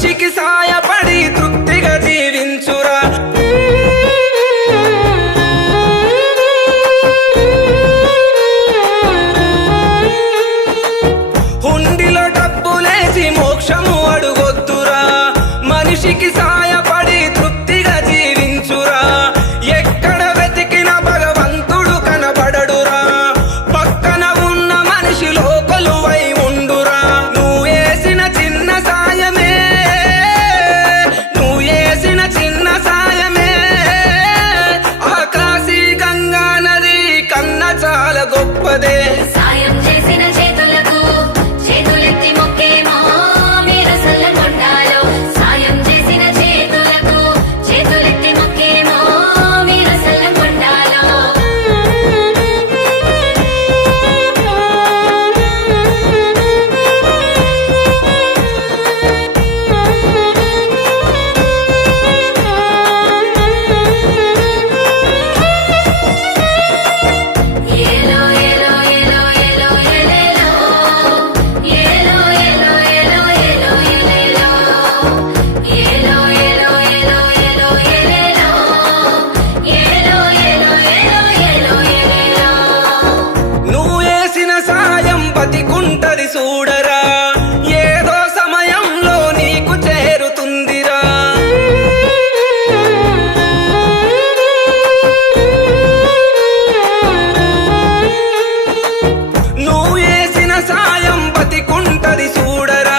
మనిషికి సాయపడి తృప్తిగా జీవించురా. హుండిలో డబ్బులేసి మోక్షము అడుగొద్దురా. మనిషికి సాయపడి తృప్తిగా జీవించురా. ఎక్కడ వెతికిన భగవంతుడు కనబడడురా. పక్కన ఉన్న మనిషిలో కొలువై ఉండురా. నువ్వు వేసిన చిన్న సాయమే, నువ్వు వేసిన చిన్న సాయమే ఆకాశీ గంగా నది కన్నా చాలా గొప్పదే. సాయం చేసిన చేతులకు చేతులెత్తి మొక్కేమో మీరు సల్లగొండాలో. సాయం చేసిన చేతులకు చేతులెత్తి మొక్కేమో మీరు సల్లగొండాలో. ఏలో ఏలో ఏలో ఏలో ఏలేలో. ఏలో ఏలో ఏలో ఏలో ఏలేలో. ఏలో ఏలో ఏలో ఏలో ఏలేలో. ఏలో ఏలో ఏలో ఏలో ఏలేలో. నువ్వు వేసిన సాయం బతికుంటది చూడరా. ఏదో సమయంలో నీకు చేరుతుందిరా. నువ్వు వేసిన సాయం బతికుంటది చూడరా.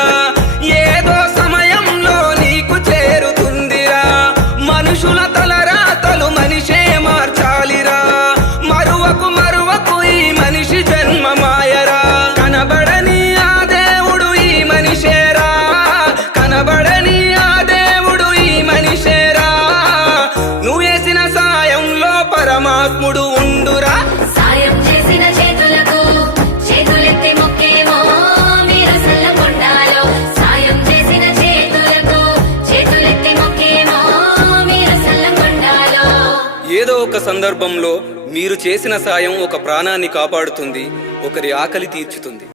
ఏదో సమయంలో నీకు చేరుతుందిరా. మనుషుల తలరాతలు మనిషే మార్చాలిరా. మరువకు మరువకు ఈ మనిషి జన్మ మాయరా. కనబడని ఆ దేవుడు ఈ మనిషేరా. కనబడని ఆ దేవుడు ఈ మనిషేరా. నువ్వు వేసిన సాయంలో పరమాత్ముడు ఉండురా. సాయం చేసిన చేతులకు చేతులెత్తి మొక్కేమో మీరు సల్లగొండాలో. సాయం చేసిన చేతులకు చేతులెత్తి మొక్కేమో మీరు సల్లగొండాలో. ఏదో ఒక సందర్భంలో మీరు చేసిన సాయం ఒక ప్రాణాన్ని కాపాడుతుంది, ఒకరి ఆకలి తీర్చుతుంది.